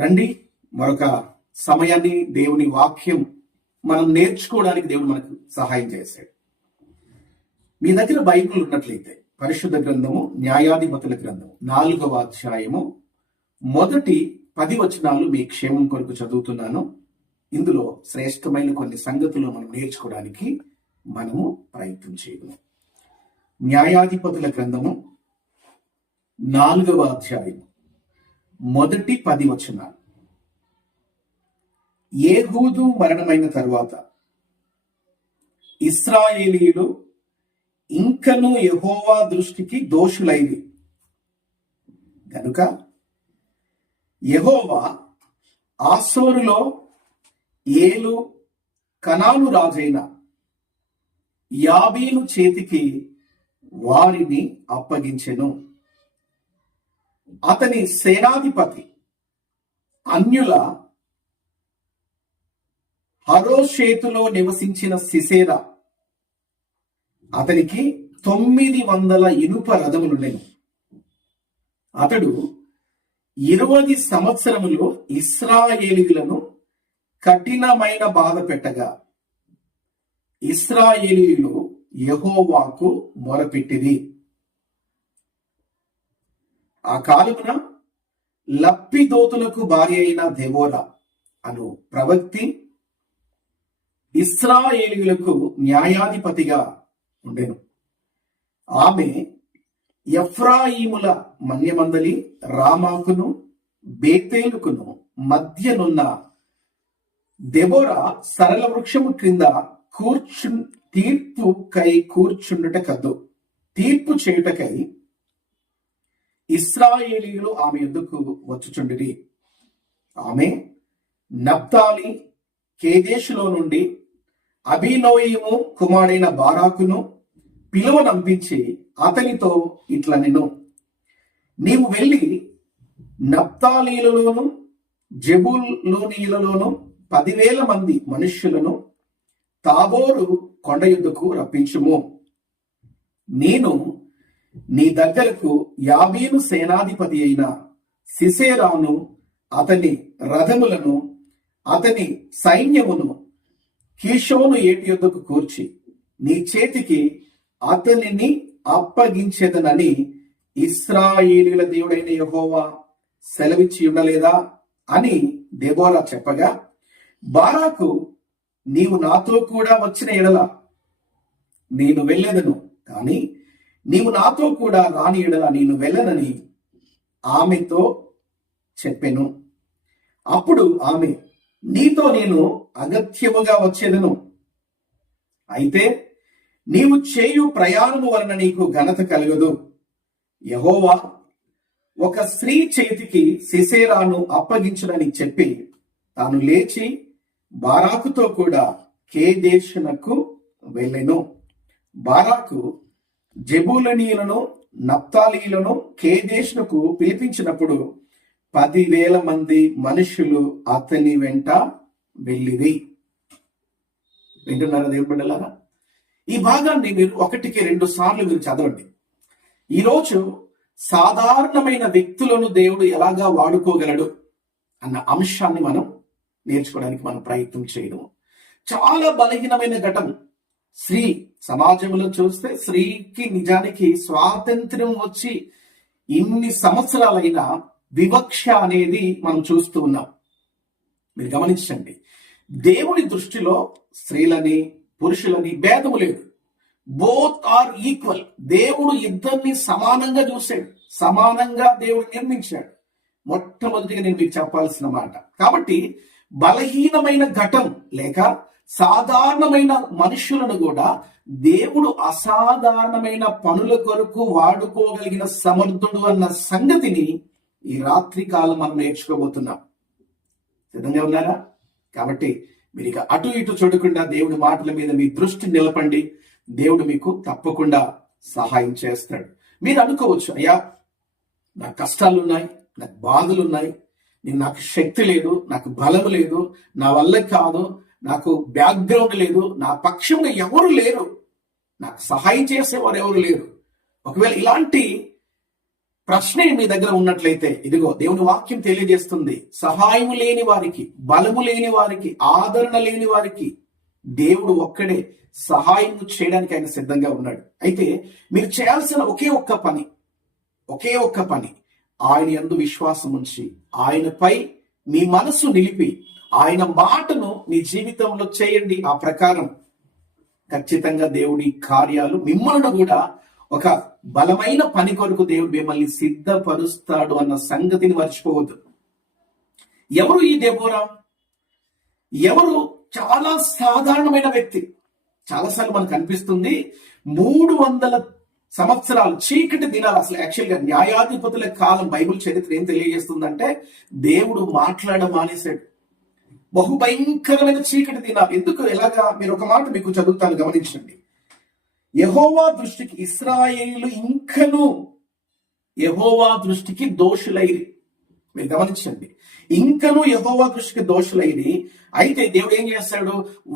రండి, మరొక సమయాన్ని దేవుని వాక్యం మనం నేర్చుకోవడానికి దేవుడు మనకు సహాయం చేశాడు. మీ దగ్గర బైబిల్ ఉన్నట్లయితే పరిశుద్ధ గ్రంథము న్యాయాధిపతుల గ్రంథము 4వ అధ్యాయము మొదటి 10 వచనాలు మీ క్షేమం కొరకు చదువుతున్నాను. ఇందులో శ్రేష్టమైన కొన్ని సంగతులు మనం నేర్చుకోవడానికి మనము ప్రయత్నం చేయము. న్యాయాధిపతుల గ్రంథము 4వ అధ్యాయము మొదటి 10 వచనాలు. ఏహూదు మరణమైన తరువాత ఇశ్రాయేలీయులు ఇంకను యెహోవా దృష్టికి దోషులైరి గనుక యెహోవా ఆసోరులో ఏలు కనాను రాజైన యాబీను చేతికి వారిని అప్పగించెను. అతని సేనాధిపతి అన్యుల హరోషేతులో నివసించిన సిసేరా అతనికి 900 ఇనుప రథములుండెను. అతడు 20 సంవత్సరములు ఇశ్రాయేలీయులను కఠినమైన బాధ పెట్టగా ఇశ్రాయేలీయులు యెహోవాకు మొరపెట్టిరి. ఆ కాలమున లప్పిదోతులకు భార్య అయిన దెబోరా అను ప్రవక్తి ఇశ్రాయేలీయులకు న్యాయాధిపతిగా ఉండెను. ఆమె ఎఫ్రాయిముల మన్యమందలి రామాకును బేతేలుకును మధ్యనున్న దెబోరా సరళ వృక్షము క్రింద తీర్పు చేయుటకై ఇశ్రాయేలీయులు ఆమె యొద్దకు వచ్చుచుండిరి. ఆమె నప్తాలి కేదేశులో నుండి అబీనోయిము కుమారుడైన బారాకును పిలువనంపించి అతనితో ఇట్లనెను, నీవు వెళ్ళి నప్తాలీలలోను జెబూలూనీయులలోను 10,000 మంది మనుష్యులను తాబోరు కొండ యుద్ధకు రప్పించుము. నేను నీ దగ్గరకు యాబీను సేనాధిపతి అయిన సిసేరాను అతని రథములను అతని సైన్యమును కీషోను ఏటి యొద్దకు కూర్చి నీ చేతికి అతనిని అప్పగించేదనని ఇశ్రాయేలీయుల దేవుడైన యెహోవా సెలవిచ్చి ఉండలేదా అని దెబోరా చెప్పగా, బారాకు, నీవు నాతో కూడా వచ్చిన ఎడల నేను వెళ్ళెదను, కానీ నీవు నాతో కూడా రాని ఎడల నేను వెళ్ళనని ఆమెతో చెప్పెను. అప్పుడు ఆమె, నీతో నేను అగత్యముగా వచ్చేదను, అయితే నీవు చేయు ప్రయాణము వలన నీకు ఘనత కలగదు. యెహోవా ఒక స్త్రీ చేతికి సిసేరాను అప్పగించునని చెప్పి తాను లేచి బారాకుతో కూడా కేదేశునకు వెళ్ళెను. బారాకు జెబూలనీయులను నప్తాలీయులను కేదేశునకు పిలిపించినప్పుడు 10,000 మంది మనుషులు అతని వెంట వెళ్ళిరి. వింటున్నారా దేవుని బిడ్డలారా? ఈ భాగాన్ని మీరు 1-2 సార్లు మీరు చదవండి. ఈరోజు సాధారణమైన వ్యక్తులను దేవుడు ఎలాగా వాడుకోగలడు అన్న అంశాన్ని మనం నేర్చుకోవడానికి మనం ప్రయత్నం చేయడం. చాలా బలహీనమైన ఘటన. స్త్రీ సమాజంలో చూస్తే స్త్రీకి నిజానికి స్వాతంత్ర్యం వచ్చి ఇన్ని సంవత్సరాలైనా వివక్ష అనేది మనం చూస్తూ ఉన్నాం. మీరు గమనించండి, దేవుని దృష్టిలో స్త్రీలని పురుషులని భేదము లేదు. Both are equal. దేవుడు ఇద్దరిని సమానంగా చూశాడు, సమానంగా దేవుడు నిర్మించాడు. మొట్టమొదటిగా నేను మీకు చెప్పాల్సిన మాట. కాబట్టి బలహీనమైన ఘటం లేక సాధారణమైన మనుషులను కూడా దేవుడు అసాధారణమైన పనుల కొరకు వాడుకోగలిగిన సమర్థుడు అన్న సంగతిని ఈ రాత్రి కాలం మనం నేర్చుకోబోతున్నాం. సిద్ధంగా ఉన్నారా? కాబట్టి మీరు ఇక అటు ఇటు చూడకుండా దేవుడి మాటల మీద మీ దృష్టి నిలపండి. దేవుడు మీకు తప్పకుండా సహాయం చేస్తాడు. మీరు అనుకోవచ్చు, అయ్యా నాకు కష్టాలున్నాయి, నాకు బాధలున్నాయి, నాకు శక్తి లేదు, నాకు బలం లేదు, నా వల్ల కాదు, నాకు బ్యాక్గ్రౌండ్ లేదు, నా పక్షంలో ఎవరు లేరు, నాకు సహాయం చేసేవారు ఎవరు లేరు. ఒకవేళ ఇలాంటి ప్రశ్నే మీ దగ్గర ఉన్నట్లయితే ఇదిగో దేవుని వాక్యం తెలియజేస్తుంది, సహాయం లేని వారికి, బలము లేని వారికి, ఆదరణ లేని వారికి దేవుడు ఒక్కడే సహాయం చేయడానికి ఆయన సిద్ధంగా ఉన్నాడు. అయితే మీరు చేయాల్సిన ఒకే ఒక్క పని ఆయన యందు విశ్వాసం ఉంచి ఆయనపై మీ మనసు నిలిపి ఆయన మాటను మీ జీవితంలో చేయండి. ఆ ప్రకారం ఖచ్చితంగా దేవుడి కార్యాలు మిమ్మల్ని కూడా ఒక బలమైన పని కొరకు దేవుడు మిమ్మల్ని సిద్ధపరుస్తాడు అన్న సంగతిని మర్చిపోవద్దు. ఎవరు ఈ దెబోరా? ఎవరు? చాలా సాధారణమైన వ్యక్తి. చాలాసార్లు మనకు అనిపిస్తుంది 300 సంవత్సరాలు చీకటి దినాలు, అసలు యాక్చువల్గా న్యాయాధిపతుల కాలం బైబిల్ చరిత్ర ఏం తెలియజేస్తుందంటే దేవుడు మాట్లాడడం మానేశాడు. బహుభయంకరమైన చీకటి దినాలు. ఎందుకు? ఎలాగా? మీరు ఒక మాట మీకు చదువుతాను, గమనించండి. యెహోవా దృష్టికి ఇశ్రాయేలు ఇంకను యెహోవా దృష్టికి దోషులైరి. మీరు గమనించండి, ఇంకను యెహోవా దృష్టికి దోషులైరి. అయితే దేవుడు ఏం చేస్తాడు?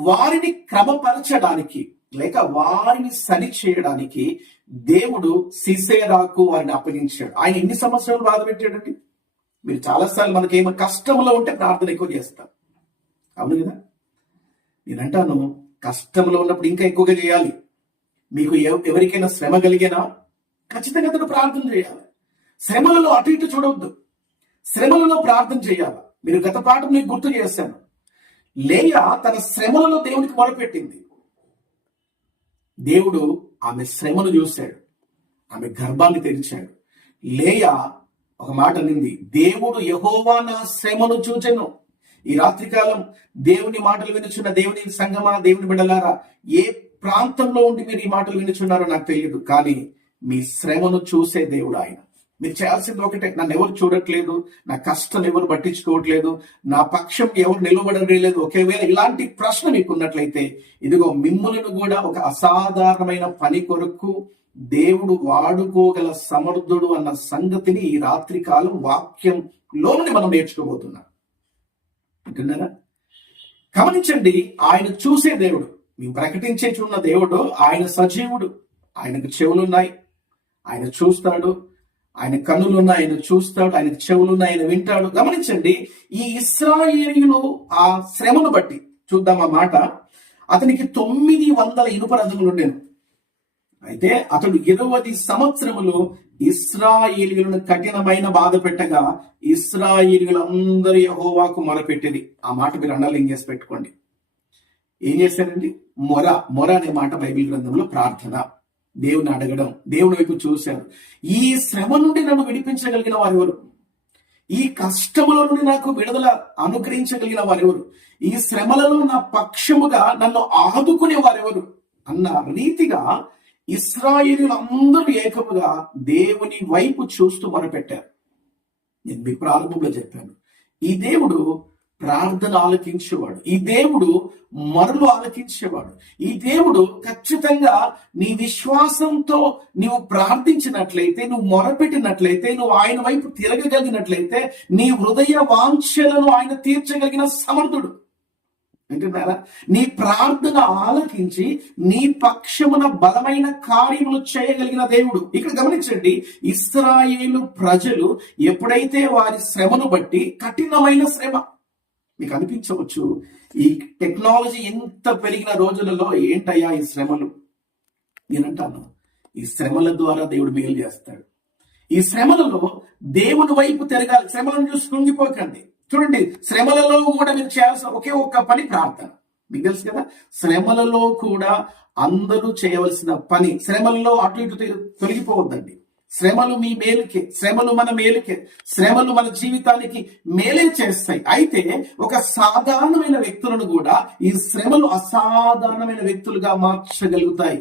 వారిని క్రమపరచడానికి లేక వారిని సరి చేయడానికి దేవుడు సిసేరాకు వారిని అప్పగించాడు. ఆయన ఎన్ని సంవత్సరాలు బాధ పెట్టాడండి? మీరు చాలాసార్లు మనకేమో కష్టంలో ఉంటే ప్రార్థన ఎక్కువ చేస్తాం, అవును కదా? నేనంటాను, కష్టంలో ఉన్నప్పుడు ఇంకా ఎక్కువగా చేయాలి. మీకు ఎవరికైనా శ్రమ కలిగినా ఖచ్చితంగా అతను ప్రార్థన చేయాలి. శ్రమలలో అటు ఇటు చూడవద్దు, శ్రమలలో ప్రార్థన చేయాలి. మీరు గత పాఠం మీకు గుర్తు చేశాను. లేయా తన శ్రమలలో దేవునికి మొరపెట్టింది. దేవుడు ఆమె శ్రమను చూశాడు, ఆమె గర్భాన్ని తెరిచాడు. లేయా ఒక మాట అనింది, దేవుడు యెహోవా నా శ్రమను చూచెను. ఈ రాత్రికాలం దేవుని మాటలు వినుచున్న దేవుని సంగమా, దేవుని బిడ్డలారా, ఏ ప్రాంతంలో ఉండి మీరు ఈ మాటలు వినుచున్నారో నాకు తెలియదు, కానీ మీ శ్రమను చూసే దేవుడు ఆయన. మీరు చేయాల్సింది ఒకటే, నన్ను ఎవరు చూడట్లేదు, నా కష్టం ఎవరు పట్టించుకోవట్లేదు, నా పక్షం ఎవరు నిలబడలేదు, ఒకవేళ ఇలాంటి ప్రశ్న మీకు ఉన్నట్లయితే ఇదిగో మిమ్ములను కూడా ఒక అసాధారణమైన పని కొరకు దేవుడు వాడుకోగల సమర్థుడు అన్న సంగతిని ఈ రాత్రి కాలం వాక్యంలో మనం నేర్చుకోబోతున్నాం. అంటున్నారా? గమనించండి, ఆయన చూసే దేవుడు, మేము ప్రకటించే చూన్న దేవుడు ఆయన సజీవుడు. ఆయనకు చెవులున్నాయి, ఆయన చూస్తాడు. ఆయన కన్నులున్నాయి, ఆయన చూస్తాడు. ఆయనకు చెవులున్నాయి, ఆయన వింటాడు. గమనించండి, ఈ ఇశ్రాయేలీయులు ఆ శ్రమను బట్టి చూద్దాం ఆ మాట. అతనికి 900 ఇనుప రథములు ఉండేను. అయితే అతడు 20 సంవత్సరములు ఇశ్రాయేలీయులను కఠినమైన బాధ పెట్టగా ఇశ్రాయేలీయులందరూ యెహోవాకు మొరపెట్టేది. ఆ మాట మీరు అండర్లైన్ చేసి పెట్టుకోండి. ఏం చేశారండి? మొర అనే మాట బైబిల్ గ్రంథంలో ప్రార్థన, దేవుని అడగడం, దేవుని వైపు చూశారు. ఈ శ్రమ నుండి నన్ను విడిపించగలిగిన వారెవరు? ఈ కష్టముల నుండి నాకు విడుదల అనుగ్రహించగలిగిన వారెవరు? ఈ శ్రమలలో నా పక్షముగా నన్ను ఆదుకునే వారెవరు అన్న రీతిగా ఇశ్రాయేలీయులందరూ ఏకముగా దేవుని వైపు చూస్తూ మొరపెట్టారు. నేను మీకు ప్రారంభంలో చెప్పాను, ఈ దేవుడు ప్రార్థన ఆలకించేవాడు, ఈ దేవుడు మొరలు ఆలకించేవాడు. ఈ దేవుడు ఖచ్చితంగా నీ విశ్వాసంతో నీవు ప్రార్థించినట్లయితే, నువ్వు మొరపెట్టినట్లయితే, నువ్వు ఆయన వైపు తిరగగలిగినట్లయితే నీ హృదయ వాంఛలను ఆయన తీర్చగలిగిన సమర్థుడు. వింటున్నారా? నీ ప్రార్థన ఆలకించి నీ పక్షమున బలమైన కార్యములు చేయగలిగిన దేవుడు. ఇక్కడ గమనించండి, ఇశ్రాయేలు ప్రజలు ఎప్పుడైతే వారి శ్రమను బట్టి, కఠినమైన శ్రమ, మీకు అనిపించవచ్చు ఈ టెక్నాలజీ ఎంత పెరిగిన రోజులలో ఏంటయ్యా ఈ శ్రమలు? నేనంటాను, ఈ శ్రమల ద్వారా దేవుడు మేలు చేస్తాడు. ఈ శ్రమలలో దేవుని వైపు తిరగాలి. శ్రమలను చూసి కృంగిపోకండి. చూడండి, శ్రమలలో కూడా మీరు చేయాల్సిన ఒకే ఒక్క పని ప్రార్థన. మీకు తెలుసు కదా, శ్రమలలో కూడా అందరూ చేయవలసిన పని. శ్రమలలో అటు ఇటు తొలగిపోవద్దండి. శ్రమలు మీ మేలుకే, శ్రమలు మన మేలుకే, శ్రమలు మన జీవితానికి మేలే చేస్తాయి. అయితే ఒక సాధారణమైన వ్యక్తులను కూడా ఈ శ్రమలు అసాధారణమైన వ్యక్తులుగా మార్చగలుగుతాయి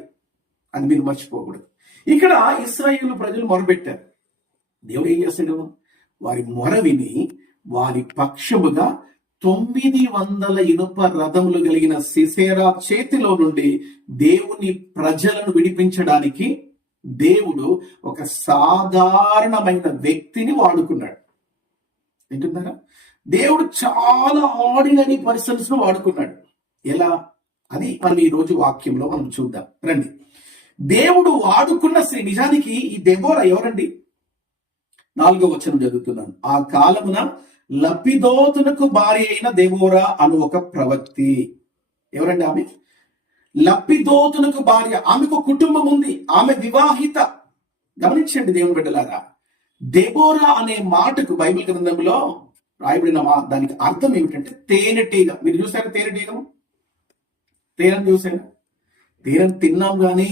అని మీరు మర్చిపోకూడదు. ఇక్కడ ఇశ్రాయేలు ప్రజలు మొరపెట్టారు. దేవుడు ఏం చేశాడు? వారి మొర విని వారి పక్షముగా 900 ఇనుప రథములు కలిగిన సిసేరా చేతిలో నుండి దేవుని ప్రజలను విడిపించడానికి దేవుడు ఒక సాధారణమైన వ్యక్తిని వాడుకున్నాడు. వింటున్నారా? దేవుడు చాలా ఆర్డినరీ పర్సన్స్ ను వాడుకున్నాడు. ఎలా? అది మనం ఈ రోజు వాక్యంలో మనం చూద్దాం. రండి. దేవుడు వాడుకున్న స్త్రీ, నిజానికి ఈ దెబోరా ఎవరండి? 4వ వచనం చదువుతున్నాను. ఆ కాలమున లపిదోతునకు భార్య అయిన దెబోరా అను ఒక ప్రవక్తి. ఎవరండి ఆమె? లపిదోతునకు భార్య. ఆమెకు కుటుంబం ఉంది, ఆమె వివాహిత. గమనించండి దేవుని బిడ్డలారా, దెబోరా అనే మాటకు బైబిల్ గ్రంథంలో రాయబడిన దానికి అర్థం ఏమిటంటే తేనెటీగ. మీరు చూసారా తేనెటీగను? తేనెను చూసారా? తేనెను తిన్నాం కానీ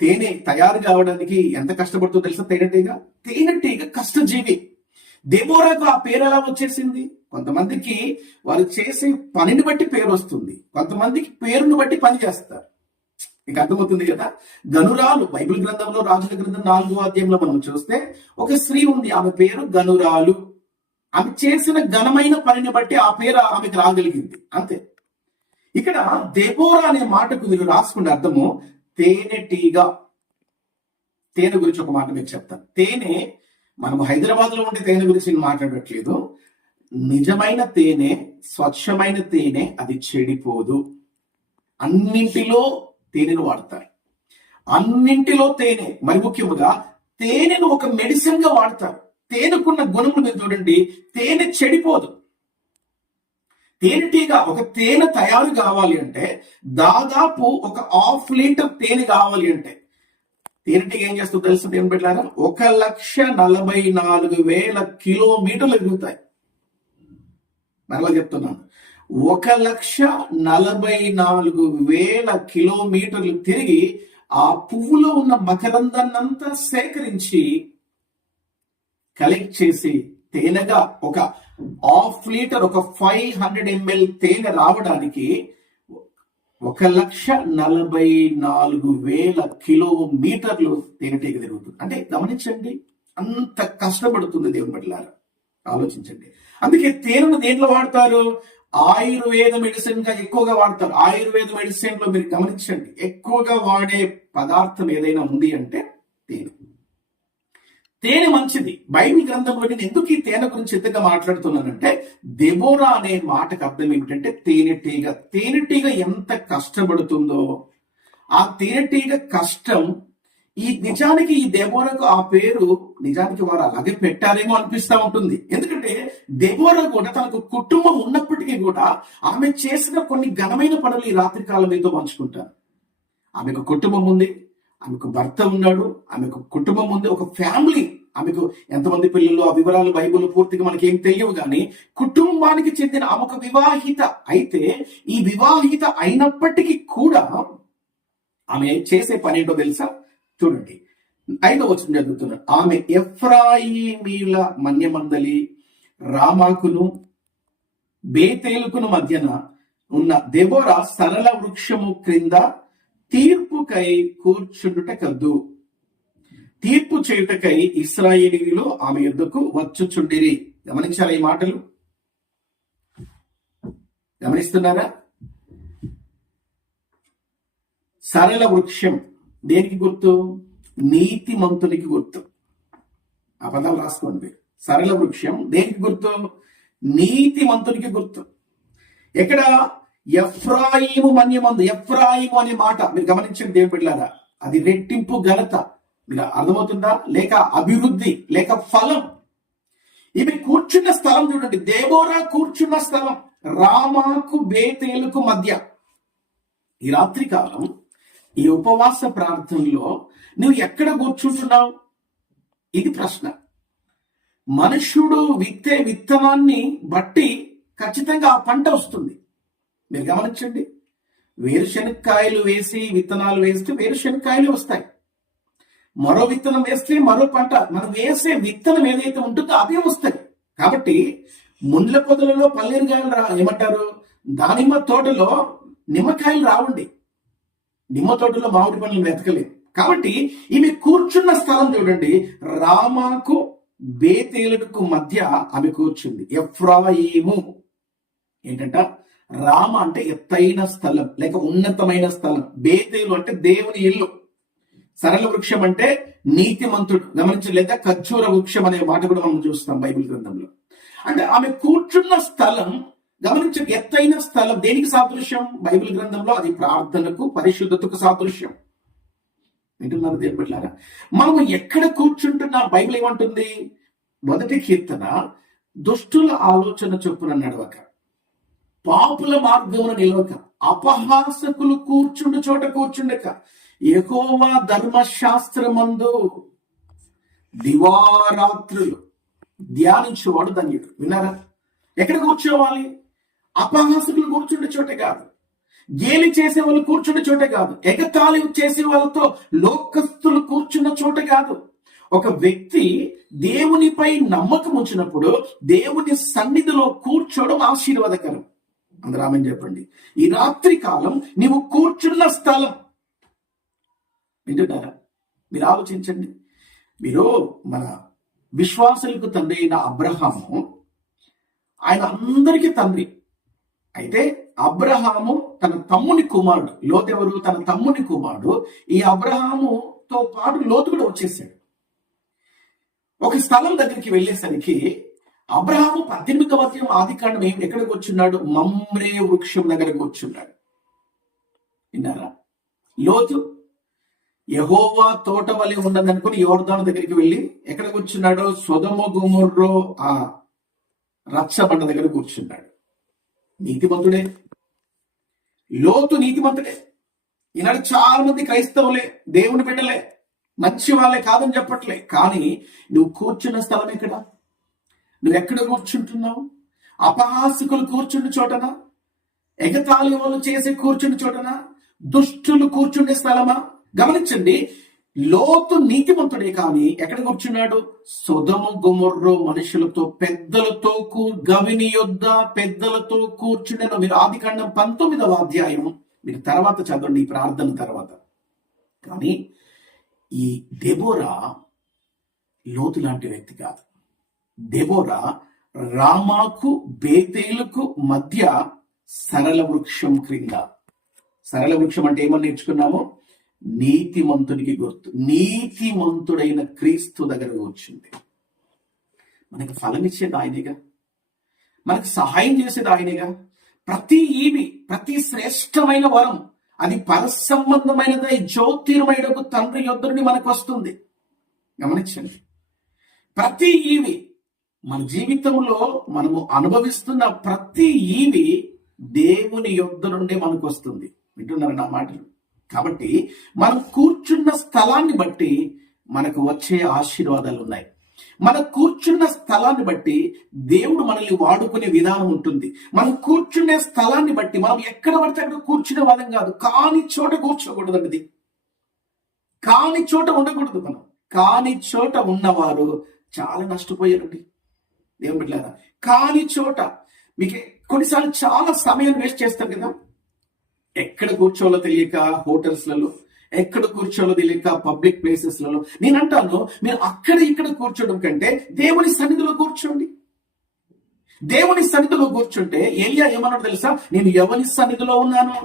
తేనె తయారు కావడానికి ఎంత కష్టపడుతుందో తెలుసా తేనెటీగ? తేనెటీగ కష్టజీవి. దెబోరాకు ఆ పేరు ఎలా వచ్చేసింది? కొంతమందికి వారు చేసే పనిని బట్టి పేరు వస్తుంది, కొంతమందికి పేరును బట్టి పని చేస్తారు. మీకు అర్థమవుతుంది కదా? గనురాలు. బైబిల్ గ్రంథంలో రాజుల గ్రంథం 4వ అధ్యాయంలో మనం చూస్తే ఒక స్త్రీ ఉంది, ఆమె పేరు గనురాలు. ఆమె చేసిన ఘనమైన పనిని బట్టి ఆ పేరు ఆమెకు రాగలిగింది, అంతే. ఇక్కడ దెబోరా అనే మాటకు మీరు రాసుకునే అర్థము తేనెటీగ. తేనె గురించి ఒక మాట మీకు చెప్తాను. తేనె, మనం హైదరాబాద్ లో ఉండే తేనె గురించి నేను మాట్లాడట్లేదు. నిజమైన తేనె, స్వచ్ఛమైన తేనె, అది చెడిపోదు. అన్నింటిలో తేనెను వాడతారు, అన్నింటిలో తేనె. మరి ముఖ్యముగా తేనెను ఒక మెడిసిన్ గా వాడతారు. తేనెకున్న గుణములు మీరు చూడండి, తేనె చెడిపోదు. తేనెటీగ ఒక తేనె తయారు కావాలి అంటే దాదాపు ఒక 1/2 లీటర్ తేనె కావాలి అంటే తేనెటీగ ఏం చేస్తుందో తెలుసు దేవుని బిడ్డలారా? 1,44,000 కిలోమీటర్లు ఎగురుతాయి. మరలా చెప్తున్నాను, 1,44,000 కిలోమీటర్లు తిరిగి ఆ పువ్వులో ఉన్న మకరందాన్నంతా సేకరించి కలెక్ట్ చేసి తేనెగా ఒక 1/2 లీటర్, ఒక 500 ml తేనె రావడానికి 1,44,000 కిలోమీటర్లు తేనెటీగ తిరుగుతుంది. అంటే గమనించండి, అంత కష్టపడుతుంది దేవుని బిడ్డలారా. ఆలోచించండి. అందుకే తేనెను దేంట్లో వాడతారు? ఆయుర్వేద మెడిసిన్ గా ఎక్కువగా వాడతారు. ఆయుర్వేద మెడిసిన్ లో మీరు గమనించండి, ఎక్కువగా వాడే పదార్థం ఏదైనా ఉంది అంటే తేనె. తేనె మంచిది. బైబిల్ గ్రంథంలో నేను ఎందుకు ఈ తేనె గురించి ఎంతగా మాట్లాడుతున్నానంటే, దెబోరా అనే మాటకు అర్థం ఏమిటంటే తేనెటీగ. తేనెటీగ ఎంత కష్టపడుతుందో, ఆ తేనెటీగ కష్టం నిజానికి ఈ దెబోరాకు ఆ పేరు నిజానికి వారు అలాగే పెట్టారేమో అనిపిస్తా ఉంటుంది. ఎందుకంటే దెబోరా కూడా తనకు కుటుంబం ఉన్నప్పటికీ కూడా ఆమె చేసిన కొన్ని ఘనమైన పనులు ఈ రాత్రి కాలం మీతో పంచుకుంటారు. ఆమెకు కుటుంబం ఉంది, ఆమెకు భర్త ఉన్నాడు, ఆమెకు కుటుంబం ఉంది, ఒక ఫ్యామిలీ. ఆమెకు ఎంతమంది పిల్లలు, ఆ వివరాలు బైబిల్ పూర్తిగా మనకి ఏం తెలియవు, కానీ కుటుంబానికి చెందిన ఆమె ఒక వివాహిత. అయితే ఈ వివాహిత అయినప్పటికీ కూడా ఆమె చేసే పని ఏంటో తెలుసా? చూడండి, 5వ వచనం చదువుతున్నాను. ఆమె ఎఫ్రాయిమీల మన్యమందలి రామాకును బేతేలుకును మధ్యన ఉన్న దెబోరా సరళ వృక్షము క్రింద తీర్పుకై కూర్చుండుట కద్దు. తీర్పు చేయుటకై ఇశ్రాయేలీయులు ఆమె యుద్ధకు వచ్చుచుండిరి. గమనించారా ఈ మాటలు? గమనిస్తున్నారా? సరళ వృక్షం దేనికి గుర్తు? నీతిమంతునికి గుర్తు. ఆ పదాలు రాసుకోండి. సరళ వృక్షం దేనికి గుర్తు? నీతిమంతునికి గుర్తు. ఎక్కడ? ఎఫ్రాయిము మన్యమందు. ఎఫ్రాయిము అనే మాట మీరు గమనించండి దేవుని బిడ్డలారా, అది రెట్టింపు ఘనత. మీరు అర్థమవుతుందా? లేక అభివృద్ధి, లేక ఫలం. ఇవి కూర్చున్న స్థలం చూడండి, దెబోరా కూర్చున్న స్థలం రామాకు బేతేలుకు మధ్య. ఈ రాత్రి కాలం ఈ ఉపవాస ప్రార్థనలో నువ్వు ఎక్కడ కూర్చుంటున్నావు? ఇది ప్రశ్న. మనుష్యుడు విత్తే విత్తనాన్ని బట్టి ఖచ్చితంగా ఆ పంట వస్తుంది. మీరు గమనించండి, వేరుశనక్కాయలు వేసి విత్తనాలు వేస్తే వేరుశనక్కాయలు వస్తాయి, మరో విత్తనం వేస్తే మరో పంట. మనం వేసే విత్తనం ఏదైతే ఉంటుందో అదే వస్తాయి. కాబట్టి ముండ్ల పొదలలో పల్లీరుగాయలు ఏమంటారు, దానిమ్మ తోటలో నిమ్మకాయలు రావండి, నిమ్మ తోటలో మామిడి పండ్లు వెతకలేము. కాబట్టి ఈమె కూర్చున్న స్థలం చూడండి, రామాకు బేతేలుకు మధ్య ఆమె కూర్చుంది. ఎఫ్రాయిము ఏంటంట? రామ అంటే ఎత్తైన స్థలం లేక ఉన్నతమైన స్థలం, బేతేలు అంటే దేవుని ఇల్లు, సరళ వృక్షం అంటే నీతిమంతుడు. గమనించండి, లేదా ఖర్జూర వృక్షం అనే మాట కూడా మనం చూస్తాం బైబిల్ గ్రంథంలో. అంటే ఆమె కూర్చున్న స్థలం గమనించండి, ఎత్తైన స్థలం. దేనికి సాదృశ్యం? బైబిల్ గ్రంథంలో అది ప్రార్థనకు, పరిశుద్ధతకు సాదృశ్యం. వింటున్నారు దేవుని బిడ్డలారా? మనము ఎక్కడ కూర్చుంటున్నా బైబిల్ ఏమంటుంది? మొదటి కీర్తన, దుష్టుల ఆలోచన చొప్పున నడవక, పాపుల మార్గమున నిలవక, అపహాసకులు కూర్చుండు చోట కూర్చుండక, యెహోవా ధర్మశాస్త్రమందు దివారాత్రులు ధ్యానించేవాడు ధన్యుడు. విన్నారా? ఎక్కడ కూర్చోవాలి? అపహాసకులు కూర్చుండే చోటే కాదు, గేలి చేసే వాళ్ళు కూర్చున్న చోట కాదు, ఎగతాళి చేసే వాళ్ళతో లోకస్తులు కూర్చున్న చోట కాదు. ఒక వ్యక్తి దేవునిపై నమ్మకం ఉంచినప్పుడు దేవుని సన్నిధిలో కూర్చోవడం ఆశీర్వాదకరం. అందరూ ఆమేన్ చెప్పండి. ఈ రాత్రి కాలం నీవు కూర్చున్న స్థలం వింటున్నారా? మీరు ఆలోచించండి. మీరు మన విశ్వాసులకు తండ్రి అయిన అబ్రహాము, ఆయన అందరికీ తండ్రి. అయితే అబ్రహాము తన తమ్ముని కుమారుడు. లోతు ఎవరు? తన తమ్ముని కుమారుడు. ఈ అబ్రహాముతో పాటు లోతు కూడా వచ్చేసాడు. ఒక స్థలం దగ్గరికి వెళ్ళేసరికి అబ్రహాము 18వ అధ్యాయం ఆదికాండం ఎక్కడికి వచ్చున్నాడు? మమ్రే వృక్షం దగ్గరకు వచ్చున్నాడు. విన్నారా? లోతు యెహోవా తోట వలె ఉన్నది అనుకుని యోర్దాను దగ్గరికి వెళ్ళి ఎక్కడికి వచ్చున్నాడు? సొదొమ గొమొర్రా ఆ రచ్చబండ దగ్గర కూర్చున్నాడు. నీతిమంతుడే, లోతు నీతిమంతుడే. ఈనాడు చాలా మంది క్రైస్తవులే, దేవుని బిడ్డలే, మంచి వాళ్ళే, కాదని చెప్పట్లే. కానీ నువ్వు కూర్చున్న స్థలం ఎక్కడ? నువ్వెక్కడ కూర్చుంటున్నావు? అపహాసకులు కూర్చుండే చోటనా? ఎగతాళి వాళ్ళు చేసే కూర్చుండే చోటనా? దుష్టులు కూర్చుండే స్థలమా? గమనించండి, లోతు నీతిమంతుడే, కానీ ఎక్కడ కూర్చున్నాడు? సొదొమ గొమొర్రా మనుషులతో, పెద్దలతో, గవిని యొద్ద పెద్దలతో కూర్చుండెను. మీరు ఆదికాండం 19వ అధ్యాయం మీరు తర్వాత చదవండి, ఈ ప్రార్థన తర్వాత. కానీ ఈ దెబోరా లోతు లాంటి వ్యక్తి కాదు. దెబోరా రామాకు బేతేలుకు మధ్య సరళ వృక్షం క్రింద. సరళ వృక్షం అంటే ఏమని నేర్చుకున్నామో? నీతిమంతునికి గుర్తు. నీతిమంతుడైన క్రీస్తు దగ్గర కూర్చుంది. మనకి ఫలం ఇచ్చేది ఆయనేగా, మనకి సహాయం చేసేది ఆయనేగా. ప్రతి ఈవి, ప్రతి శ్రేష్టమైన వరం అది పరసంబంధమైనదై జ్యోతిర్మయుడకు తండ్రి యొద్ద నుండి మనకు వస్తుంది. గమనించండి, ప్రతి ఈవి మన జీవితంలో మనము అనుభవిస్తున్న ప్రతి ఈవి దేవుని యొద్ద నుండి మనకు వస్తుంది. వింటున్నారు నా మాటలు? కాబట్టి మనం కూర్చున్న స్థలాన్ని బట్టి మనకు వచ్చే ఆశీర్వాదాలు ఉన్నాయి. మనం కూర్చున్న స్థలాన్ని బట్టి దేవుడు మనల్ని వాడుకునే విధానం ఉంటుంది. మనం కూర్చునే స్థలాన్ని బట్టి మనం ఎక్కడ పడితే అక్కడ కూర్చునే వాళ్ళం కాదు. కాని చోట కూర్చోకూడదండి. కాని చోట ఉండకూడదు. మనం కాని చోట ఉన్నవారు చాలా నష్టపోయారండి దేవుని బిడ్డలారా. కాని చోట మీకు కొన్నిసార్లు చాలా సమయం వేస్ట్ చేస్తారు కదా. ఎక్కడ కూర్చోవాలో తెలియక హోటల్స్లలో, ఎక్కడ కూర్చోవాలో తెలియక పబ్లిక్ ప్లేసెస్లలో. నేను అంటాను, మీరు అక్కడ ఇక్కడ కూర్చోవడం కంటే దేవుని సన్నిధిలో కూర్చోండి. దేవుని సన్నిధిలో కూర్చుంటే ఎలియా ఏమన్నాడు తెలుసా? నేను ఎవరి సన్నిధిలో ఉన్నానో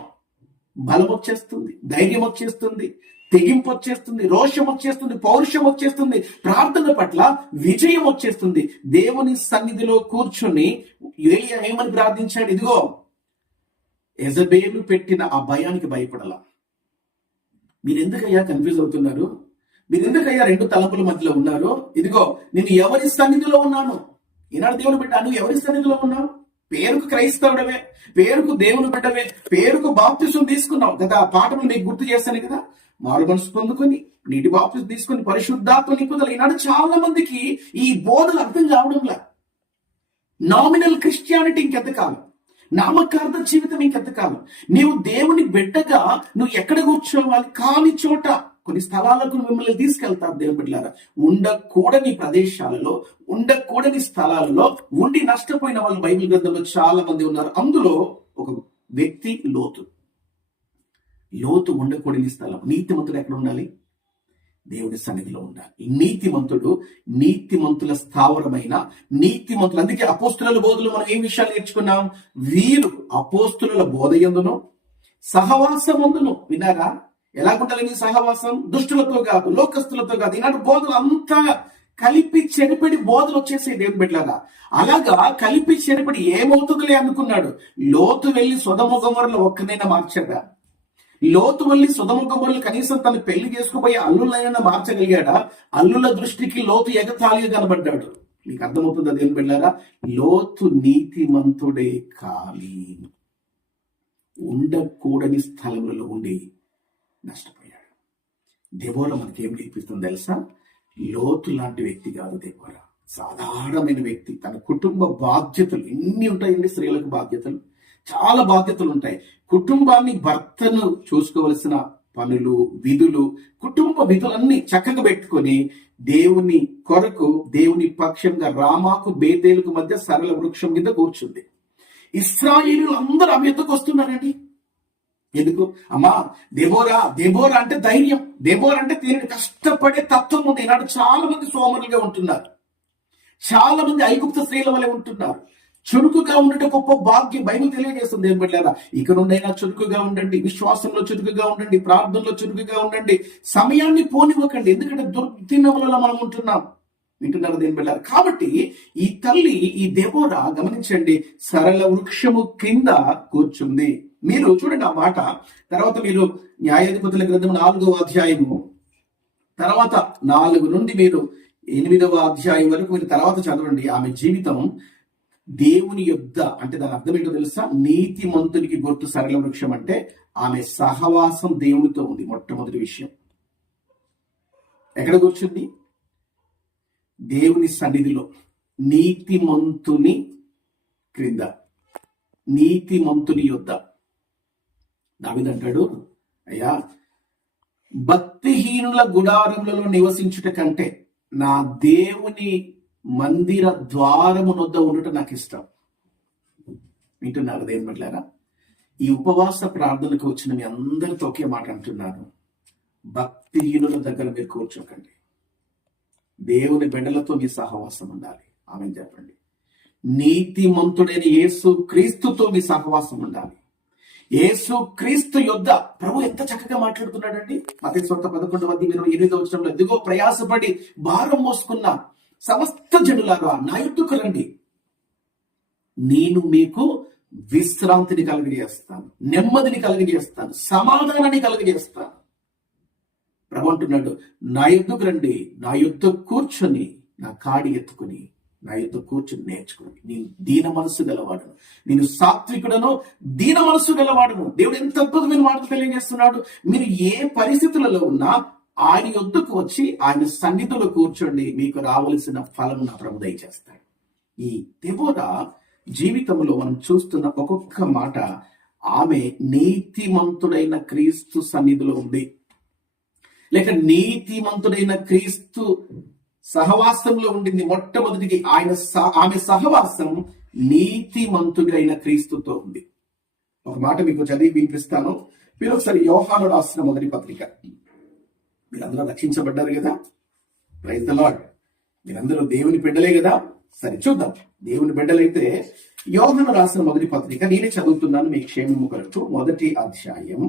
బలం వచ్చేస్తుంది, ధైర్యం వచ్చేస్తుంది, తెగింపు వచ్చేస్తుంది, రోషం వచ్చేస్తుంది, పౌరుషం వచ్చేస్తుంది, ప్రార్థన పట్ల విజయం వచ్చేస్తుంది. దేవుని సన్నిధిలో కూర్చుని ఎలియా ఏమని ప్రార్థించాడు? ఇదిగో యెజబెలు పెట్టిన ఆ భయానికి భయపడాల. మీరు ఎందుకయ్యా కన్ఫ్యూజ్ అవుతున్నారు? మీరు ఎందుకయ్యా రెండు తలంపుల మధ్యలో ఉన్నారు? ఇదిగో నేను ఎవరి సన్నిధిలో ఉన్నాను. ఈనాడు దేవుని బిడ్డ, నువ్వు ఎవరి సన్నిధిలో ఉన్నావు? పేరుకు క్రైస్తవుడవే, పేరుకు దేవుని బిడ్డవే, పేరుకు బాప్తిసం తీసుకున్నావు కదా. ఆ పాఠములు మీకు గుర్తు చేస్తాను కదా. మారు మనసు పొందుకొని నీటి బాప్తిసం తీసుకొని పరిశుద్ధాత్మ నింపుదల. ఈనాడు చాలా మందికి ఈ బోధలు అర్థం కావడంలా. నామినల్ క్రిస్టియానిటీ ఇంకెంతకాలం, నామకార్థ జీవితం ఇంకెంతకాలం. నీవు దేవుని బిడ్డగా నువ్వు ఎక్కడ కూర్చోవాలి? కాని చోట. కొన్ని స్థలాలకు మిమ్మల్ని తీసుకెళ్తారు దేవుని బిడ్డలారా. ఉండకూడని ప్రదేశాలలో, ఉండకూడని స్థలాలలో ఉండి నష్టపోయిన వాళ్ళు బైబిల్ గ్రంథంలో చాలా మంది ఉన్నారు. అందులో ఒక వ్యక్తి లోతు. లోతు ఉండకూడని స్థలం. నీతిమంతుడు ఎక్కడ ఉండాలి? దేవుని సన్నిధిలో ఉండాలి. నీతిమంతుడు నీతిమంతుల స్థావరమైన నీతిమంతులు. అందుకే అపోస్తుల బోధలో మనం ఏ విషయాలు నేర్చుకున్నాం? వీరు అపోస్తుల బోధ యందును సహవాసమందును. విన్నారా? ఎలాగుండాలి నీ సహవాసం? దుష్టులతో కాదు, లోకస్తులతో కాదు. ఈనాడు బోధలు అంతా కలిపి చెరిపడి బోధలు వచ్చేసాయి దేవుని బిడ్డలారా. అలాగా కలిపి చెరిపడి ఏమవుతుందిలే అనుకున్నాడు. లోతు వెళ్ళి సొదొమ గొమొర్రాలో ఒక్కనైనా మార్చాడా? లోతు వెళ్ళి సొదొమ గొమొర్రాలో కనీసం తను పెళ్లి చేసుకుపోయి అల్లులైనా మార్చగలిగాడా? అల్లుల దృష్టికి లోతు ఎగతాళిగా కనబడ్డాడు. మీకు అర్థమవుతుంది అదేం బిడ్డారా? లోతు నీతిమంతుడే కానీ ఉండకూడని స్థలములలో ఉండి నష్టపోయాడు. దెబోరా మనకేం నేర్పిస్తుంది తెలుసా? లోతు లాంటి వ్యక్తి కాదు దెబోరా. సాధారణమైన వ్యక్తి. తన కుటుంబ బాధ్యతలు ఎన్ని ఉంటాయండి? స్త్రీలకు బాధ్యతలు చాలా బాధ్యతలు ఉంటాయి. కుటుంబాన్ని, భర్తను చూసుకోవలసిన పనులు, విధులు, కుటుంబ విధులన్నీ చక్కగా పెట్టుకొని దేవుని కొరకు, దేవుని పక్షంగా రామాకు బేతేలుకు మధ్య సరళ వృక్షం మీద కూర్చుంది. ఇశ్రాయేలీయులు అందరూ ఆమె ఎత్తుకు వస్తున్నారండి. ఎందుకు? అమ్మా దెబోరా అంటే ధైర్యం, దెబోరా అంటే తీరని కష్టపడే తత్వం ఉంది. ఈనాడు చాలా మంది సోమరులుగా ఉంటున్నారు, చాలా మంది ఐగుప్త స్త్రీల వలె ఉంటున్నారు. చురుకుగా ఉండటం గొప్ప భాగ్యం. బైబిల్ తెలియజేస్తుంది ఏం పెట్టలేదా? ఇక నుండైనా చురుకుగా ఉండండి, విశ్వాసంలో చురుకుగా ఉండండి, ప్రార్థనలో చురుకుగా ఉండండి, సమయాన్ని పోనివ్వకండి. ఎందుకంటే దుర్దినములలో మనం ఉంటున్నాం. వింటున్నారు దేని బిడ్డారు? కాబట్టి ఈ తల్లి, ఈ దెబోరా గమనించండి, సరళ వృక్షము కింద కూర్చుంది. మీరు చూడండి ఆ మాట. తర్వాత మీరు న్యాయాధిపతుల గ్రంథం 4వ అధ్యాయము తర్వాత 4 నుండి మీరు 8వ అధ్యాయం వరకు మీరు తర్వాత చదవండి. ఆమె జీవితం దేవుని యొద్ద, అంటే దాని అర్థం ఏంటో తెలుసా? నీతిమంతునికి గుర్తు సరళ వృక్షం అంటే ఆమె సహవాసం దేవునితో ఉంది. మొట్టమొదటి విషయం, ఎక్కడ కూర్చుంది? దేవుని సన్నిధిలో, నీతిమంతుని క్రింద, నీతిమంతుని యొద్ద. దావీదు అంటాడు, అయ్యా భక్తిహీనుల గుడారములలో నివసించుట కంటే నా దేవుని మందిర ద్వారము నొద్ద ఉండటం నాకు ఇష్టం. వింటున్నారు దేని పట్లారా? ఈ ఉపవాస ప్రార్థనకు వచ్చిన మీ అందరితో ఒకే మాట అంటున్నాను, భక్తిహీనుల దగ్గర మీరు కూర్చోకండి. దేవుని బిడ్డలతో మీ సహవాసం ఉండాలి. ఆమె చెప్పండి. నీతిమంతుడైన యేసు క్రీస్తుతో మీ సహవాసం ఉండాలి. యేసు క్రీస్తు యొద్ద ప్రభు ఎంత చక్కగా మాట్లాడుతున్నాడండి. మత్తయి సువార్త 11:28 ఎదిగో ప్రయాసపడి భారం మోసుకున్న సమస్త జనులారా నా యొద్దకు రండి, నేను మీకు విశ్రాంతిని కలుగజేస్తాను, నెమ్మదిని కలుగజేస్తాను, సమాధానాన్ని కలుగజేస్తాను. ప్రభు అంటున్నాడు, నా యొద్దకు రండి, నా యొద్ద కూర్చొని నా కాడి ఎత్తుకుని నా యొద్ద కూర్చొని నేర్చుకోండి. నేను దీన మనస్సు గలవాడను, నేను సాత్వికుడను, దీన మనస్సు గలవాడను. దేవుడు ఎంత అద్భుతమైన మాటలు తెలియజేస్తున్నాడు. మీరు ఏ పరిస్థితులలో ఉన్నా ఆయన యొద్దకు వచ్చి ఆయన సన్నిధిలో కూర్చోండి, మీకు రావలసిన ఫలం నా ప్రభు దయచేస్తాడు. ఈ దెబోరా జీవితంలో మనం చూస్తున్న ఒక్కొక్క మాట, ఆమె నీతిమంతుడైన క్రీస్తు సన్నిధిలో ఉంది, లేక నీతిమంతుడైన క్రీస్తు సహవాసంలో ఉండింది. మొట్టమొదటికి ఆమె సహవాసం నీతిమంతుడైన క్రీస్తుతో ఉంది. ఒక మాట మీకు చదివి వినిపిస్తాను. మీరు ఒకసారి యోహాను రాసిన మొదటి పత్రిక. మీరందరూ రక్షించబడ్డారు కదా, ప్రైజ్ ది లార్డ్. మీరందరూ దేవుని బిడ్డలే కదా. సరే చూద్దాం. దేవుని బిడ్డలైతే యోహాను రాసిన మొదటి పత్రిక నేనే చదువుతున్నాను మీ క్షేమము కొరకు. 1వ అధ్యాయం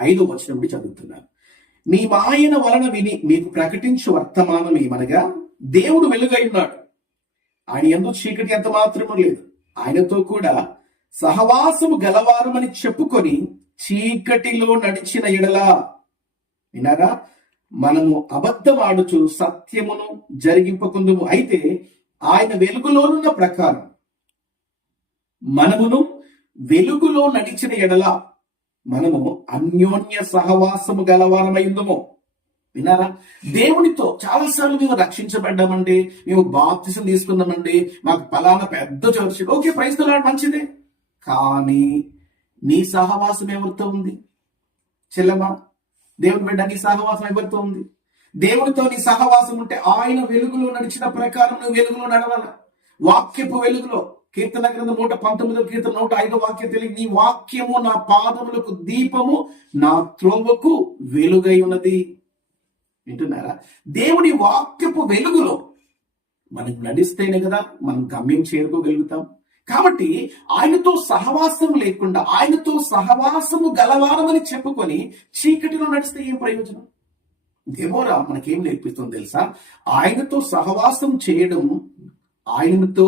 5వ వచనం నుండి చదువుతున్నాను. నీ మాయన వలన విని మీకు ప్రకటించు వర్తమానం ఏమనగా, దేవుడు వెలుగై ఉన్నాడు, ఆయన యందు చీకటి ఎంత మాత్రము లేదు, ఆయనతో కూడా సహవాసము గలవారమని చెప్పుకొని చీకటిలో నడిచిన ఎడలా, వినారా, మనము అబద్ధం ఆడుచు సత్యమును జరిగింపకుందుము. అయితే ఆయన వెలుగులోనున్న ప్రకారం మనమును వెలుగులో నడిచిన ఎడలా మనము అన్యోన్య సహవాసము గలవారమైందుము. విన్నారా? దేవునితో చాలాసార్లు మేము రక్షించబడ్డామండి, మేము బాప్తిసం తీసుకున్నామండి, మాకు ఫలానా పెద్ద చర్చి, ఓకే ప్రైజ్ ది లార్డ్, మంచిదే. కానీ నీ సహవాసం ఎవరితో ఉంది? చెల్లెమ్మా, దేవుని బిడ్డ, నీ సహవాసం ఎవరితో ఉంది? దేవునితో నీ సహవాసం ఉంటే ఆయన వెలుగులో నడిచిన ప్రకారం నువ్వు వెలుగులో నడవాల. వాక్యపు వెలుగులో. కీర్తన గ్రంథం 119 కీర్తన 105 వాక్యం తెలియదు, నీ వాక్యము నా పాదములకు దీపము, నా త్రోవకు వెలుగై ఉన్నది. వింటున్నారా? దేవుని వాక్యపు వెలుగులో మనం నడిస్తేనే కదా మనం గమ్యం చేరుకోగలుగుతాం. కాబట్టి ఆయనతో సహవాసం లేకుండా, ఆయనతో సహవాసము గలవారమని చెప్పుకొని చీకటిలో నడిస్తే ఏం ప్రయోజనం? దెబోరా మనకేం నేర్పిస్తుంది తెలుసా? ఆయనతో సహవాసం చేయడం, ఆయనతో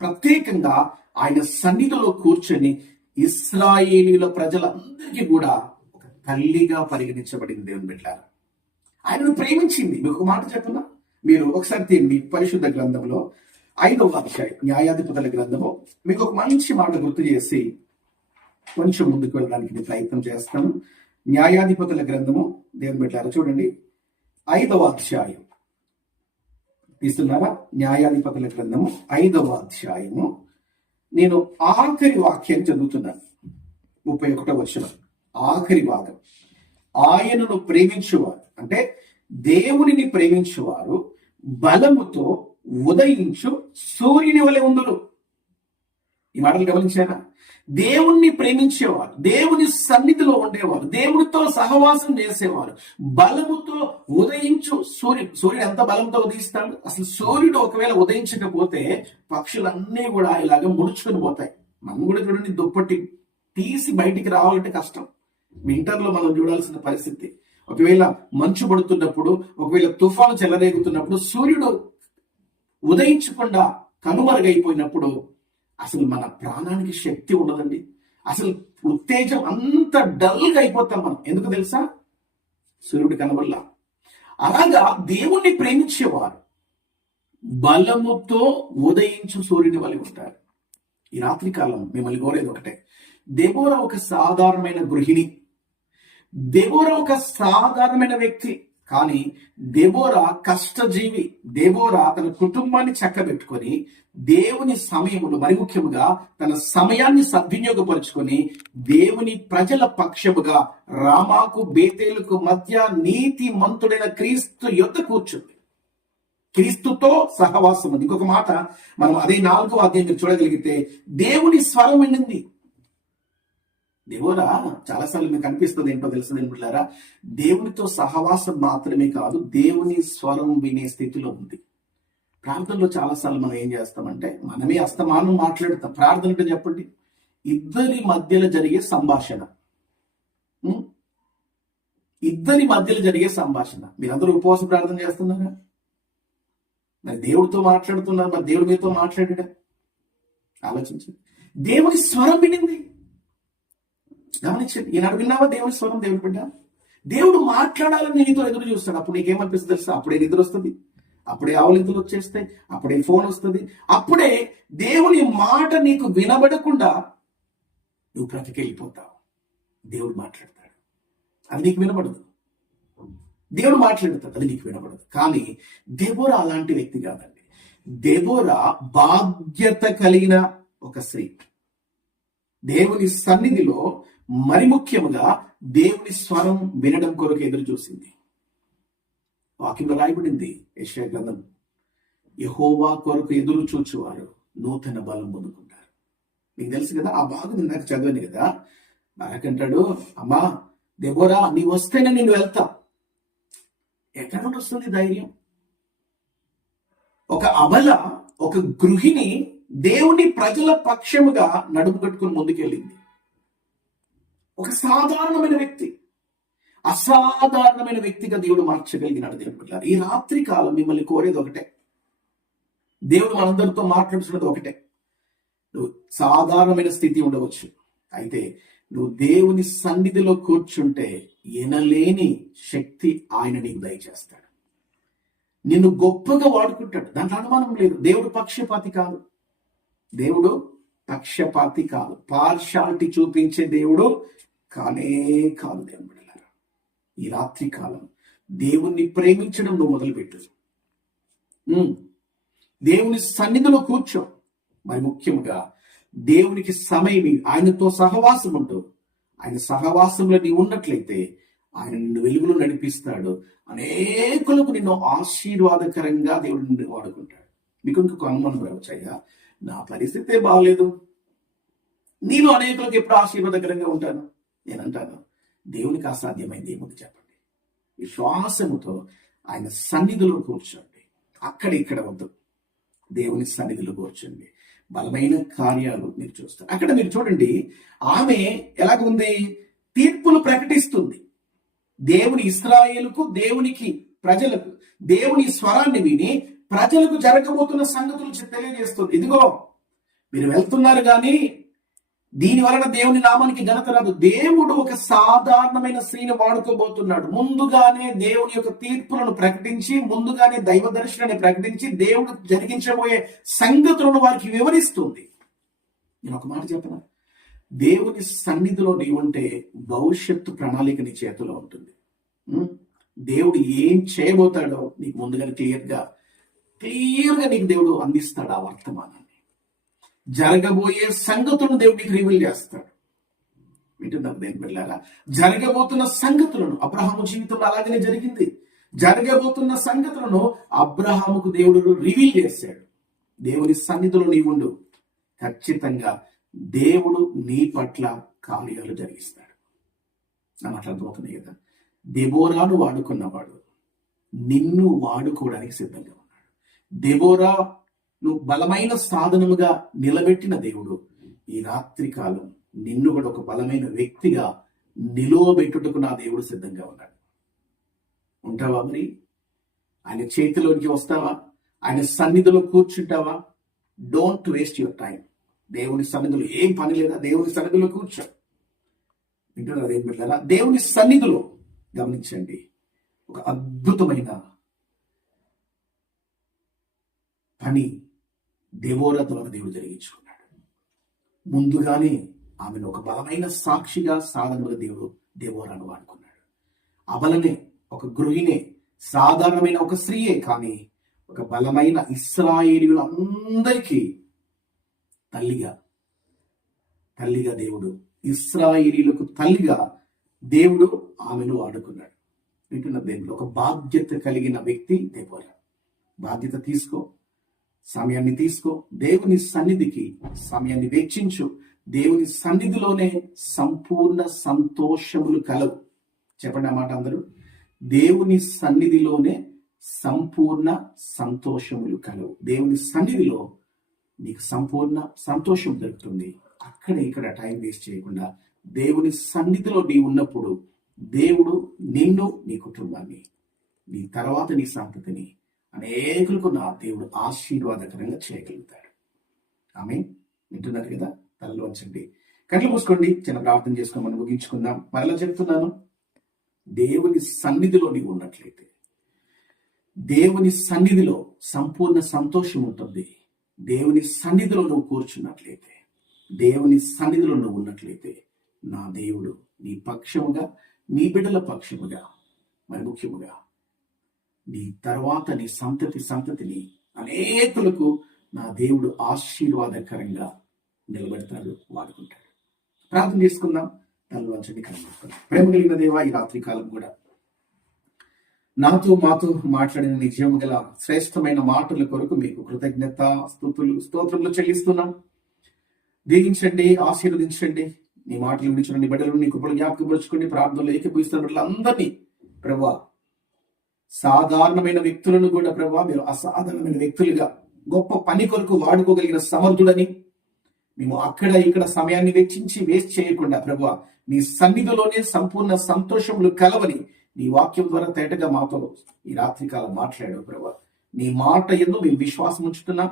ప్రత్యేకంగా ఆయన సన్నిధిలో కూర్చొని ఇశ్రాయేలీయుల ప్రజలందరికీ కూడా ఒక తల్లిగా పరిగణించబడింది. దేవుని బిడ్డలారా, ఆయనను ప్రేమించింది. మీకు ఒక మాట చెప్పున్నా, మీరు ఒకసారి తీయండి పరిశుద్ధ గ్రంథంలో 5వ అధ్యాయం, న్యాయాధిపతుల గ్రంథము. మీకు ఒక మంచి మాట గుర్తు చేసి కొంచెం ముందుకు వెళ్ళడానికి నేను ప్రయత్నం చేస్తాను. న్యాయాధిపతుల గ్రంథము, దేవుని బిడ్డలారా చూడండి, 5వ అధ్యాయం తీస్తున్నారా? న్యాయాధిపతుల గ్రంథము 5వ అధ్యాయము, నేను ఆఖరి వాక్యం చదువుతున్నాను. 31వ వచనం, ఆఖరి భాగం. ఆయనను ప్రేమించువారు, అంటే దేవునిని ప్రేమించువారు బలముతో ఉదయించు సూర్యుని వలె ఉందురు. ఈ మాటలు గమనించారా? దేవుణ్ణి ప్రేమించేవారు, దేవుని సన్నిధిలో ఉండేవారు, దేవుడితో సహవాసం చేసేవారు బలముతో ఉదయించు సూర్యుడు ఎంత బలంతో ఉదయిస్తాడు? అసలు సూర్యుడు ఒకవేళ ఉదయించకపోతే పక్షులన్నీ కూడా ఇలాగ ముడుచుకొని పోతాయి. మనం కూడా చూడండి, దుప్పటి తీసి బయటికి రావాలంటే కష్టం. వింటర్లో మనం చూడాల్సిన పరిస్థితి. ఒకవేళ మంచు పడుతున్నప్పుడు, ఒకవేళ తుఫాను చెలరేగుతున్నప్పుడు, సూర్యుడు ఉదయించకుండా కనుమరుగైపోయినప్పుడు అసలు మన ప్రాణానికి శక్తి ఉండదండి. అసలు ఉత్తేజం అంత డల్గా అయిపోతాం మనం. ఎందుకు తెలుసా? సూర్యుడి కనబల్ల. అలాగా దేవుణ్ణి ప్రేమించేవారు బలముతో ఉదయించు సూర్యుని వలె ఉంటారు. ఈ రాత్రి కాలం మిమ్మల్ని కోరేది ఒకటే. దెబోరా ఒక సాధారణమైన గృహిణి, దెబోరా ఒక సాధారణమైన వ్యక్తి, కానీ దెబోరా కష్టజీవి. దెబోరా తన కుటుంబాన్ని చక్కబెట్టుకొని దేవుని సమయములు, మరి ముఖ్యముగా తన సమయాన్ని సద్వినియోగపరుచుకొని దేవుని ప్రజల పక్షముగా రామాకు బేతేలుకు మధ్య నీతి మంతుడైన క్రీస్తు యొద్ద కూర్చుంది. క్రీస్తుతో సహవాసం ఉంది. ఇంకొక మాట మనం అదే 4వ అధ్యాయం మీరు చూడగలిగితే, దేవుని స్వరం వినింది. దేవుడా చాలాసార్లు మీకు అనిపిస్తుంది ఏంటో తెలుసు బిడ్డలారా, దేవునితో సహవాసం మాత్రమే కాదు, దేవుని స్వరం వినే స్థితిలో ఉంది. ప్రార్థనలో చాలాసార్లు మనం ఏం చేస్తామంటే, మనమే అస్తమానం మాట్లాడతాం. ప్రార్థన అంటే చెప్పండి, ఇద్దరి మధ్యలో జరిగే సంభాషణ. ఇద్దరి మధ్యలో జరిగే సంభాషణ. మీరందరూ ఉపవాస ప్రార్థన చేస్తున్నారా? మరి దేవుడితో మాట్లాడుతున్నారు, మరి దేవుడి మీతో మాట్లాడా? ఆలోచించండి. దేవుని స్వరం వినింది. గమనించండి, ఈనాడు విన్నావా దేవుని స్వరం? దేవుడి బిడ్డ, దేవుడు మాట్లాడాలని నీతో ఎదురు చూస్తాడు. అప్పుడు నీకేమనిపిస్తుంది తెలుసా? అప్పుడే నిద్ర వస్తుంది, అప్పుడే ఆవలింతలు వచ్చేస్తాయి, అప్పుడే ఫోన్ వస్తుంది, అప్పుడే దేవుని మాట నీకు వినబడకుండా నువ్వు బ్రతికెళ్ళిపోతావు. దేవుడు మాట్లాడతాడు, అది నీకు వినబడదు. దేవుడు మాట్లాడతాడు, అది నీకు వినబడదు. కానీ దెబోరా అలాంటి వ్యక్తి కాదండి. దెబోరా బాధ్యత కలిగిన ఒక స్త్రీ. దేవుని సన్నిధిలో మరి ముఖ్యముగా దేవుని స్వరం వినడం కొరకు ఎదురు చూసింది. వాక్యంలో రాయబడింది, యెషయా గ్రంథం, యెహోవా కొరకు ఎదురు చూచువారు నూతన బలం పొందుకుంటారు. మీకు తెలుసు కదా, ఆ భాగం ఇందాక చదివాను కదా. బారకంటాడు, అమ్మా దెబోరా, నీ వస్తేనే నేను వెళ్తా. ఎక్కడ నుండి వస్తుంది ధైర్యం? ఒక అబల, ఒక గృహిణి దేవుని ప్రజల పక్షముగా నడుము కట్టుకుని ముందుకెళ్ళింది. ఒక సాధారణమైన వ్యక్తి, అసాధారణమైన వ్యక్తిగా దేవుడు మార్చగలిగినాడు. దేవుడు బిడ్డలారా, ఈ రాత్రి కాలం మిమ్మల్ని కోరేది ఒకటే, దేవుడు మనందరితో మాట్లాడుతున్నది ఒకటే. నువ్వు సాధారణమైన స్థితి ఉండవచ్చు, అయితే నువ్వు దేవుని సన్నిధిలో కూర్చుంటే ఎనలేని శక్తి ఆయన నీకు దయచేస్తాడు. నిన్ను గొప్పగా వాడుకుంటాడు, దాంట్లో అనుమానం లేదు. దేవుడు పక్షపాతి కాదు, దేవుడు పక్షపాతి కాదు, పార్షాలిటీ చూపించే దేవుడు కానే కాదు. దేవుని బిడ్డలారా, ఈ రాత్రి కాలం దేవుణ్ణి ప్రేమించడం నువ్వు మొదలుపెట్టు. దేవుని సన్నిధిలో కూర్చో. మరి ముఖ్యంగా దేవునికి సమయం, ఆయనతో సహవాసం ఉంటూ, ఆయన సహవాసంలో నీవు ఉన్నట్లయితే ఆయన నిన్ను వెలుగులో నడిపిస్తాడు. అనేకులకు నిన్ను ఆశీర్వాదకరంగా దేవుడు నిన్ను వాడుకుంటాడు. మీకు ఇంకొక అనుమానం రావచ్చు, అయ్యా నా పరిస్థితే బాగలేదు, నేను అనేకులకు ఎప్పుడు ఆశీర్వాదకరంగా ఉంటాను. నేనంటాను, దేవునికి అసాధ్యమైంది ఏముంది చెప్పండి. విశ్వాసముతో ఆయన సన్నిధిలో కూర్చోండి. అక్కడ ఇక్కడ వద్దు, దేవుని సన్నిధిలో కూర్చోండి. బలమైన కార్యాలు మీరు చూస్తారు. అక్కడ మీరు చూడండి, ఆమె ఎలాగుంది? తీర్పులు ప్రకటిస్తుంది. దేవుని ఇశ్రాయేలుకు, దేవునికి ప్రజలకు దేవుని స్వరాన్ని విని ప్రజలకు జరగబోతున్న సంగతులు తెలియజేస్తుంది. ఇదిగో మీరు వెళ్తున్నారు కానీ దీని వలన దేవుని నామానికి ఘనత రాదు. దేవుడు ఒక సాధారణమైన స్త్రీని వాడుకోబోతున్నాడు. ముందుగానే దేవుని యొక్క తీర్పులను ప్రకటించి, ముందుగానే దైవ దర్శనాన్ని ప్రకటించి, దేవుడు జరిగించబోయే సంగతులను వారికి వివరిస్తుంది. నేను ఒక మాట చెప్పనా, దేవుని సన్నిధిలో నీవుంటే భవిష్యత్తు ప్రణాళిక నీ చేతిలో ఉంటుంది. దేవుడు ఏం చేయబోతాడో నీకు ముందుగానే క్లియర్గా నీకు దేవుడు అందిస్తాడు. ఆ వర్తమానాన్ని, జరగబోయే సంగతులను దేవుడు నీకు రివీల్ చేస్తాడు. వింటున్నారు దేని పిల్లారా? జరగబోతున్న సంగతులను, అబ్రహాము జీవితంలో అలాగనే జరిగింది. జరగబోతున్న సంగతులను అబ్రహాముకు దేవుడు రివీల్ చేశాడు. దేవుని సన్నిధిలో నీవుండు, ఖచ్చితంగా దేవుడు నీ పట్ల కార్యాలు జరిగిస్తాడు. నా మాట అర్థమవుతుంది కదా? దెబోరాను వాడుకున్నవాడు నిన్ను వాడుకోవడానికి సిద్ధంగా ఉన్నాడు. దెబోరాను బలమైన సాధనముగా నిలబెట్టిన దేవుడు ఈ రాత్రి కాలం నిన్ను కూడా ఒక బలమైన వ్యక్తిగా నిలువబెట్టుటకు నా దేవుడు సిద్ధంగా ఉన్నాడు. ఉంటావా? మరి ఆయన చేతిలోనికి వస్తావా? ఆయన సన్నిధిలో కూర్చుంటావా? Don't waste your time. దేవుని సన్నిధిలో ఏం పని లేదా, దేవుని సన్నిధిలో కూర్చో. వింటున్నారు ఏం పెట్టారా? దేవుని సన్నిధిలో గమనించండి, ఒక అద్భుతమైన పని దెబోరా ద్వారా దేవుడు జరిగించుకున్నాడు. ముందుగానే ఆమెను ఒక బలమైన సాక్షిగా, సాధనగా దేవుడు దెబోరాను వాడుకున్నాడు. అబలనే, ఒక గృహిణే, సాధారణమైన ఒక స్త్రీయే, కానీ ఒక బలమైన ఇశ్రాయేలీయులందరికీ తల్లిగా దేవుడు, ఇశ్రాయేలీయులకు తల్లిగా దేవుడు ఆమెను వాడుకున్నాడు. వింటున్న దేవుడు, ఒక బాధ్యత కలిగిన వ్యక్తి దెబోరా. బాధ్యత తీసుకో, సమయాన్ని తీసుకో, దేవుని సన్నిధికి సమయాన్ని వెచ్చించు. దేవుని సన్నిధిలోనే సంపూర్ణ సంతోషములు కలవు. చెప్పండి ఆ మాట అందరూ. దేవుని సన్నిధిలోనే సంపూర్ణ సంతోషములు కలవు. దేవుని సన్నిధిలో నీకు సంపూర్ణ సంతోషం దొరుకుతుంది. అక్కడ ఇక్కడ టైం వేస్ట్ చేయకుండా దేవుని సన్నిధిలో నీ ఉన్నప్పుడు దేవుడు నిన్ను, నీ కుటుంబాన్ని, నీ తర్వాత నీ సంతతిని అనేకులకు నా దేవుడు ఆశీర్వాదకరంగా చేయగలుగుతాడు. ఆమేన్. వింటున్నారు కదా? తలలో ఉంచండి, కళ్ళు మూసుకోండి, చిన్న ప్రార్థన చేసుకొని మనం ముగించుకుందాం. మరలా చెప్తున్నాను, దేవుని సన్నిధిలో నీవు ఉన్నట్లయితే దేవుని సన్నిధిలో సంపూర్ణ సంతోషం ఉంటుంది. దేవుని సన్నిధిలో నువ్వు కూర్చున్నట్లయితే, దేవుని సన్నిధిలో నువ్వు ఉన్నట్లయితే నా దేవుడు నీ పక్షముగా, నీ బిడ్డల పక్షముగా, మరి ముఖ్యముగా నీ తర్వాత నీ సంతతిని అనేకులకు నా దేవుడు ఆశీర్వాదకరంగా నిలబెడతాడు, వాడుకుంటాడు. ప్రార్థన చేసుకుందాం. తల్లి వంచండి, కనబడుతుంది. ప్రేమ కలిగిన దేవా, ఈ రాత్రి కాలం కూడా మాతో మాట్లాడిన నిజం గల శ్రేష్టమైన మాటల కొరకు మీకు కృతజ్ఞత, స్తోత్రములు చెల్లిస్తున్నాం. దీవించండి, ఆశీర్వదించండి. నీ మాటలు వినిచిన నీ బిడ్డలను నీ కృపలు జ్ఞాపకపరచుకోండి. ప్రార్థనలు ఏకీభవిస్తున్న బిడ్డలందరినీ ప్రభా, సాధారణమైన వ్యక్తులను కూడా ప్రభా మీరు అసాధారణమైన వ్యక్తులుగా గొప్ప పని కొరకు వాడుకోగలిగిన సమర్థుడని, మేము అక్కడ ఇక్కడ సమయాన్ని వెచ్చించి వేస్ట్ చేయకుండా ప్రభా నీ సన్నిధిలోనే సంపూర్ణ సంతోషములు కలవని నీ వాక్యం ద్వారా తేటగా మాతో ఈ రాత్రికాలం మాట్లాడావు ప్రభా. నీ మాట యందు మేము విశ్వాసం ఉంచుతున్నాం.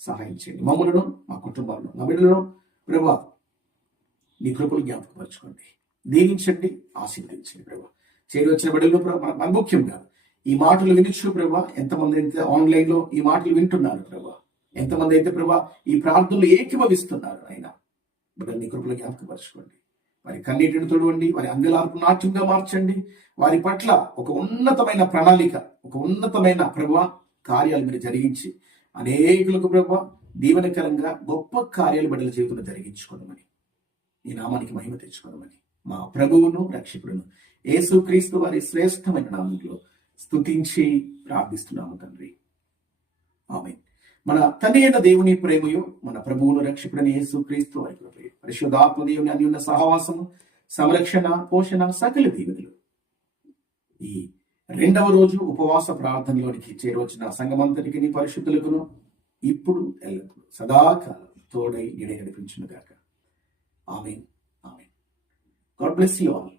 సహాయం చేయండి. మమ్మలను, మా కుటుంబాలను, మా బిడ్డలను ప్రభా నీ కృపలు జ్ఞాపకపరచుకోండి. దీవించండి, ఆశీర్వదించండి ప్రభా. చేరి వచ్చిన బిడ్డలు ప్రభా, ముఖ్యంగా ఈ మాటలు వినిచ్చు ప్రభా, ఎంతమంది అయితే ఆన్లైన్ లో ఈ మాటలు వింటున్నారు ప్రభా, ఎంతమంది అయితే ప్రభా ఈ ప్రార్థనలు ఏకీభవిస్తున్నారు అయినా బిడ్డలు నీ కృపలు జ్ఞాపకపరచుకోండి. వారి కన్నీటిని తొడవండి, వారి అంగలార్పు నాట్యంగా మార్చండి. వారి పట్ల ఒక ఉన్నతమైన ప్రణాళిక, ఒక ఉన్నతమైన ప్రభా కార్యాలు మీరు జరిగించి అనేకులకు ప్రభా దీవెనకరంగా గొప్ప కార్యాలు బిడ్డల జీవితంలో జరిగించుకోవడమని, ఈ నామానికి మహిమ తెచ్చుకోవడమని మా ప్రభువును రక్షకుడును యేసుక్రీస్తు వారి శ్రేష్టమైన నామంలో స్తుతించి ప్రార్థిస్తున్నాము తండ్రి. ఆమేన్. మన తండ్రి అయిన దేవుని ప్రేమయు, మన ప్రభువును రక్షకుడైన యేసుక్రీస్తు వారి కృపయు, పరిశుద్ధాత్మ దేవుని అన్యోన్య సహవాసము, సంరక్షణ, పోషణ, సకల దీవెనలు ఈ 2వ రోజు ఉపవాస ప్రార్థనలోనికి చేరవచ్చిన సంఘమంతటికి నీ పరిశుద్ధులకును ఇప్పుడు ఎల్లప్పుడూ సదాకాలం తోడై నీడై నడిపించును గాక. Amen. Amen. God bless you all.